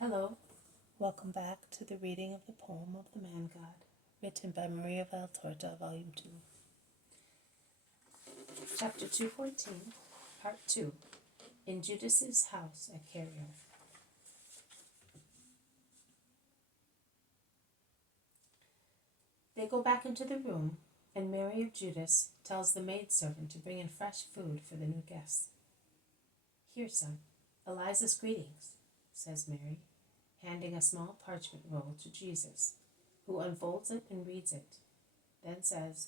Hello, welcome back to the reading of the poem of the Man God, written by Maria Valtorta, Volume 2. Chapter 214, Part 2, In Judas's House at Kerioth. They go back into the room, and Mary of Judas tells the maidservant to bring in fresh food for the new guests. "Here, son, Eliza's greetings," says Mary, handing a small parchment roll to Jesus, who unfolds it and reads it, then says,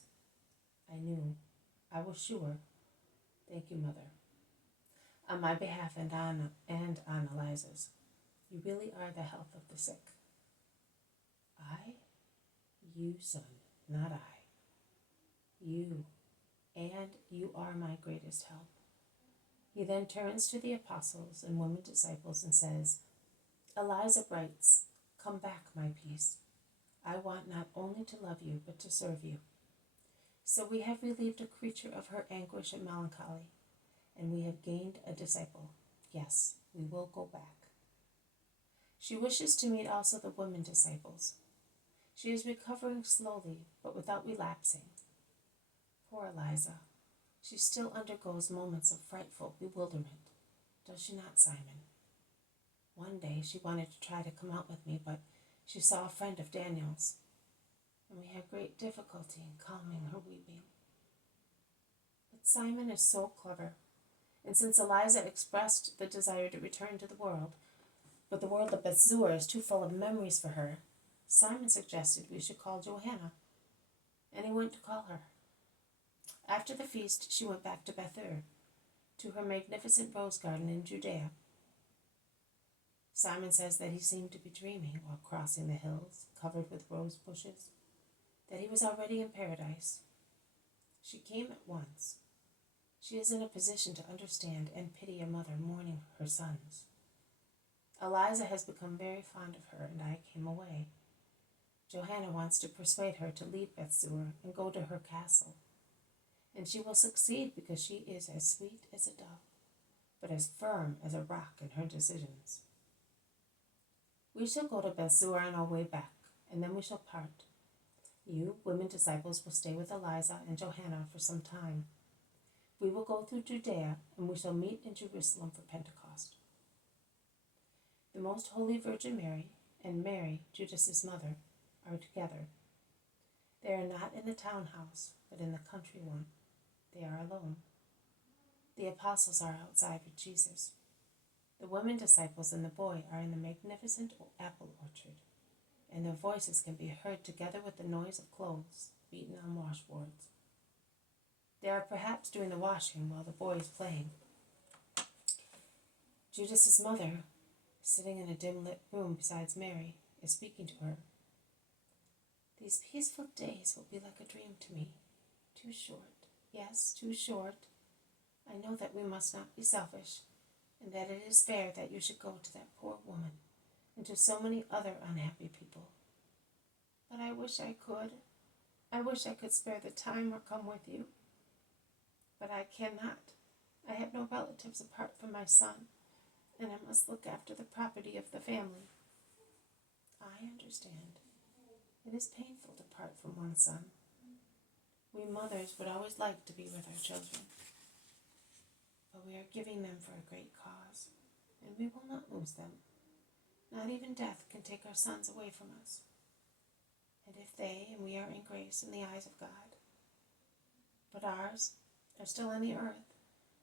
I was sure. Thank you, Mother. On my behalf and on Eliza's, you really are the health of the sick. I? You, son, not I. You, and you are my greatest help. He then turns to the apostles and women disciples and says, Eliza writes, "Come back, my peace. I want not only to love you, but to serve you." So we have relieved a creature of her anguish and melancholy, and we have gained a disciple. Yes, we will go back. She wishes to meet also the women disciples. She is recovering slowly, but without relapsing. Poor Eliza. She still undergoes moments of frightful bewilderment. Does she not, Simon? One day she wanted to try to come out with me, but she saw a friend of Daniel's, and we had great difficulty in calming her weeping. But Simon is so clever, and since Eliza expressed the desire to return to the world, but the world of Bethzur is too full of memories for her, Simon suggested we should call Johanna, and he went to call her. After the feast, she went back to Bethur, to her magnificent rose garden in Judea. Simon says that he seemed to be dreaming while crossing the hills covered with rose bushes, that he was already in paradise. She came at once. She is in a position to understand and pity a mother mourning her sons. Eliza has become very fond of her, and I came away. Johanna wants to persuade her to leave Bethzur and go to her castle, and she will succeed because she is as sweet as a dove, but as firm as a rock in her decisions. We shall go to Bethzur on our way back, and then we shall part. You, women disciples, will stay with Eliza and Johanna for some time. We will go through Judea, and we shall meet in Jerusalem for Pentecost. The Most Holy Virgin Mary and Mary, Judas's mother, are together. They are not in the town house, but in the country one. They are alone. The apostles are outside with Jesus. The women disciples and the boy are in the magnificent apple orchard, and their voices can be heard together with the noise of clothes beaten on washboards. They are perhaps doing the washing while the boy is playing. Judas's mother, sitting in a dim-lit room beside Mary, is speaking to her. These peaceful days will be like a dream to me. Too short. Yes, too short. I know that we must not be selfish, and that it is fair that you should go to that poor woman and to so many other unhappy people. But I wish I could. I wish I could spare the time or come with you. But I cannot. I have no relatives apart from my son, and I must look after the property of the family. I understand. It is painful to part from one's son. We mothers would always like to be with our children, but we are giving them for a great cause, and we will not lose them. Not even death can take our sons away from us. And if they and we are in grace in the eyes of God, but ours are still on the earth,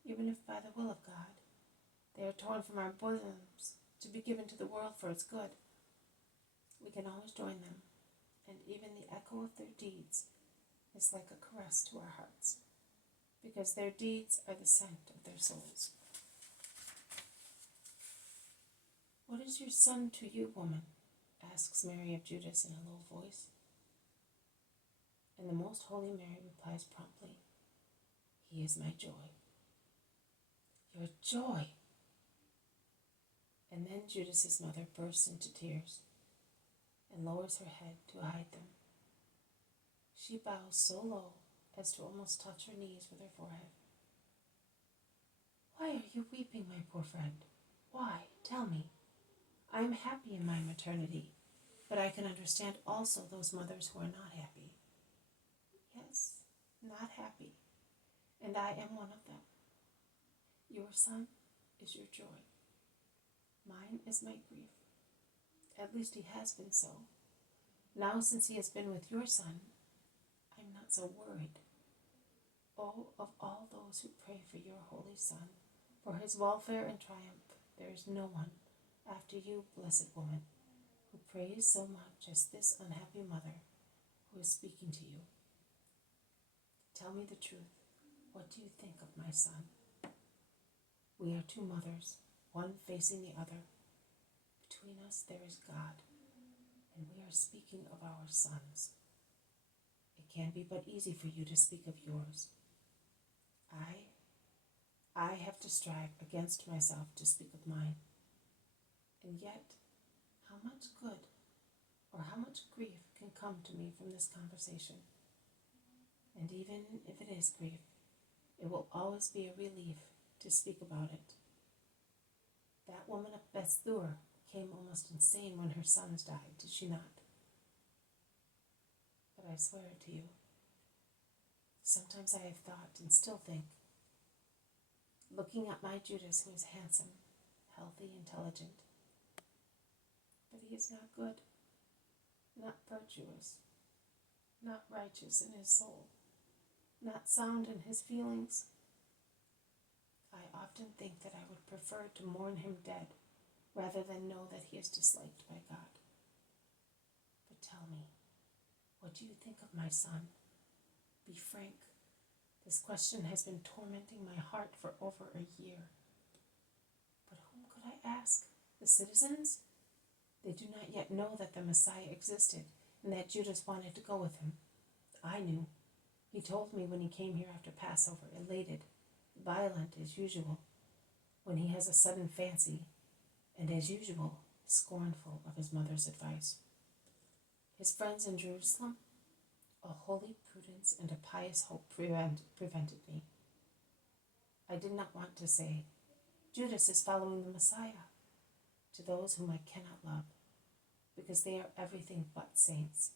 even if by the will of God, they are torn from our bosoms to be given to the world for its good, we can always join them, and even the echo of their deeds is like a caress to our hearts, because their deeds are the scent of their souls. What is your son to you, woman? Asks Mary of Judas in a low voice. And the Most Holy Mary replies promptly, He is my joy. Your joy! And then Judas's mother bursts into tears and lowers her head to hide them. She bows so low as to almost touch her knees with her forehead. Why are you weeping, my poor friend? Why? Tell me. I am happy in my maternity, but I can understand also those mothers who are not happy. Yes, not happy, and I am one of them. Your son is your joy. Mine is my grief. At least he has been so. Now, since he has been with your son, I'm not so worried. Oh, of all those who pray for your holy Son, for his welfare and triumph, there is no one after you, blessed woman, who prays so much as this unhappy mother who is speaking to you. Tell me the truth. What do you think of my son? We are two mothers, one facing the other. Between us there is God, and we are speaking of our sons. It can be but easy for you to speak of yours. I have to strive against myself to speak of mine. And yet, how much good or how much grief can come to me from this conversation? And even if it is grief, it will always be a relief to speak about it. That woman of Bethsur became almost insane when her sons died, did she not? But I swear it to you, sometimes I have thought and still think, looking at my Judas, who is handsome, healthy, intelligent, but he is not good, not virtuous, not righteous in his soul, not sound in his feelings. I often think that I would prefer to mourn him dead rather than know that he is disliked by God. But tell me, what do you think of my son? Be frank. This question has been tormenting my heart for over a year. But whom could I ask? The citizens? They do not yet know that the Messiah existed and that Judas wanted to go with him. I knew. He told me when he came here after Passover, elated, violent as usual, when he has a sudden fancy, and as usual, scornful of his mother's advice. His friends in Jerusalem, a holy prudence and a pious hope prevented me. I did not want to say, Judas is following the Messiah, to those whom I cannot love, because they are everything but saints.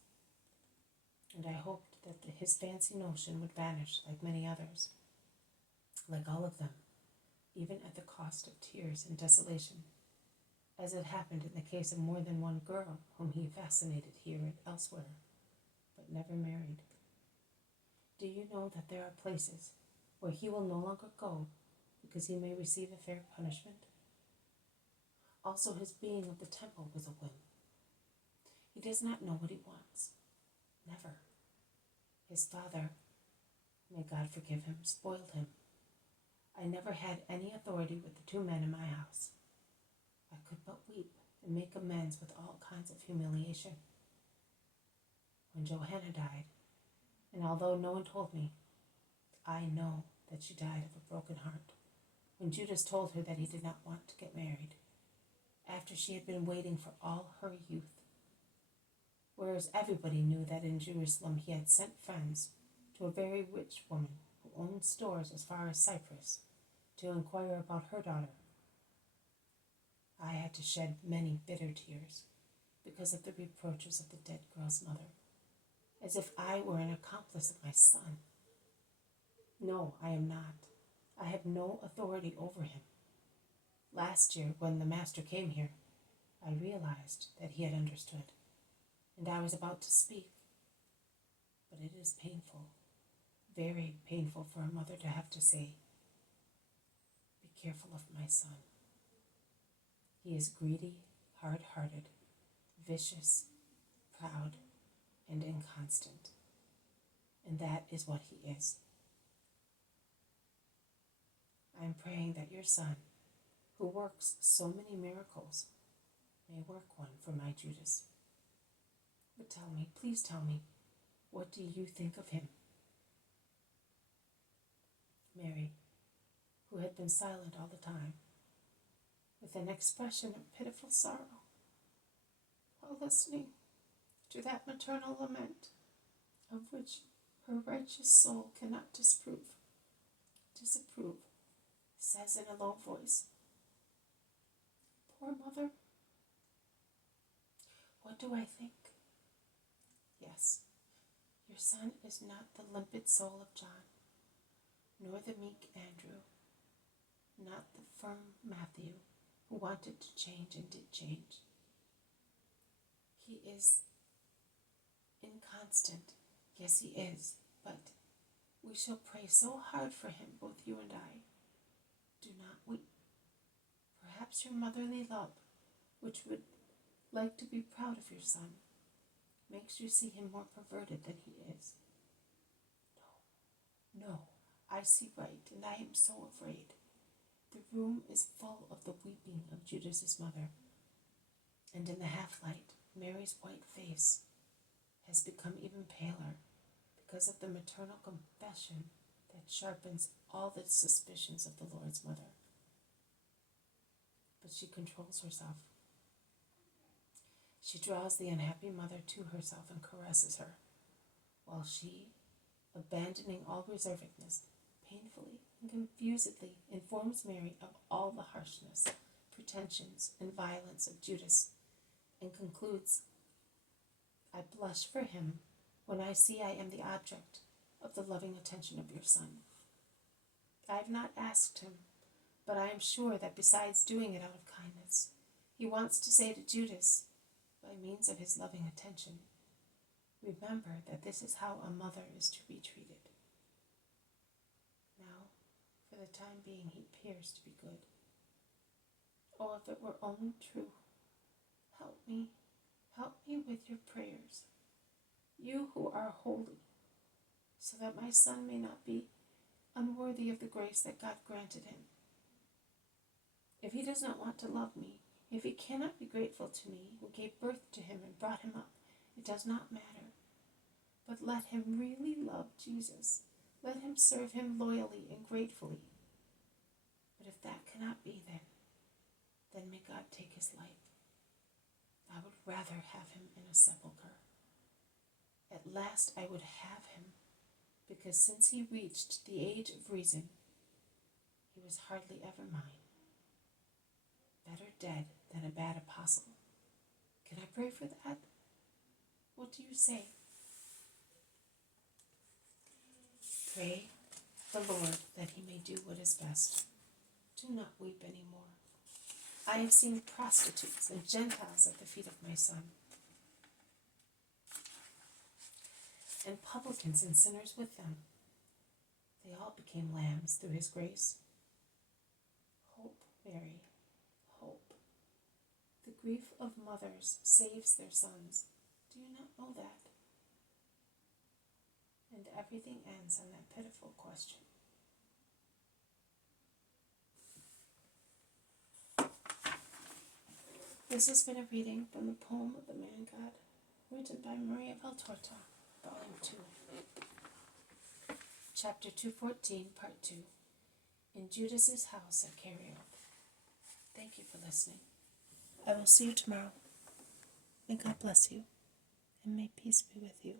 And I hoped that his fancy notion would vanish like many others, like all of them, even at the cost of tears and desolation, as it happened in the case of more than one girl whom he fascinated here and elsewhere, but never married. Do you know that there are places where he will no longer go because he may receive a fair punishment? Also, his being of the temple was a whim. He does not know what he wants. Never. His father, may God forgive him, spoiled him. I never had any authority with the two men in my house. I could but weep and make amends with all kinds of humiliation. When Johanna died, and although no one told me, I know that she died of a broken heart, when Judas told her that he did not want to get married, after she had been waiting for all her youth, whereas everybody knew that in Jerusalem he had sent friends to a very rich woman who owned stores as far as Cyprus to inquire about her daughter. I had to shed many bitter tears because of the reproaches of the dead girl's mother, as if I were an accomplice of my son. No, I am not. I have no authority over him. Last year, when the master came here, I realized that he had understood, and I was about to speak. But it is painful, very painful for a mother to have to say, be careful of my son. He is greedy, hard-hearted, vicious, proud, and inconstant. And that is what he is. I am praying that your son, who works so many miracles, may work one for my Judas. But tell me, please tell me, what do you think of him? Mary, who had been silent all the time, with an expression of pitiful sorrow, while listening to that maternal lament of which her righteous soul cannot disapprove, says in a low voice, Poor mother, What do I think? Yes, your son is not the limpid soul of John, nor the meek Andrew, not the firm Matthew, who wanted to change and did change. He is inconstant. Yes, he is, but we shall pray so hard for him, both you and I. Do not weep. Perhaps your motherly love, which would like to be proud of your son, makes you see him more perverted than he is. No, I see right, and I am so afraid. The room is full of the weeping of Judas's mother, and in the half-light, Mary's white face has become even paler because of the maternal confession that sharpens all the suspicions of the Lord's mother. But she controls herself. She draws the unhappy mother to herself and caresses her, while she, abandoning all reservedness, painfully and confusedly informs Mary of all the harshness, pretensions, and violence of Judas, and concludes, I blush for him when I see I am the object of the loving attention of your son. I have not asked him, but I am sure that besides doing it out of kindness, he wants to say to Judas, by means of his loving attention, remember that this is how a mother is to be treated. Now, for the time being, he appears to be good. Oh, if it were only true. Help me with your prayers, you who are holy, so that my son may not be unworthy of the grace that God granted him. If he does not want to love me, if he cannot be grateful to me who gave birth to him and brought him up, it does not matter. But let him really love Jesus. Let him serve him loyally and gratefully. But if that cannot be, then may God take his life. I would rather have him in a sepulchre. At last I would have him, because since he reached the age of reason, he was hardly ever mine. Better dead than a bad apostle. Can I pray for that? What do you say? Pray the Lord that he may do what is best. Do not weep any more. I have seen prostitutes and Gentiles at the feet of my son, and publicans and sinners with them. They all became lambs through his grace. Hope, Mary, hope. The grief of mothers saves their sons. Do you not know that? And everything ends on that pitiful question. This has been a reading from the poem of the Man God, written by Maria Valtorta, Volume 2. Chapter 214, Part 2, In Judas's House at Kerioth. Thank you for listening. I will see you tomorrow. May God bless you, and may peace be with you.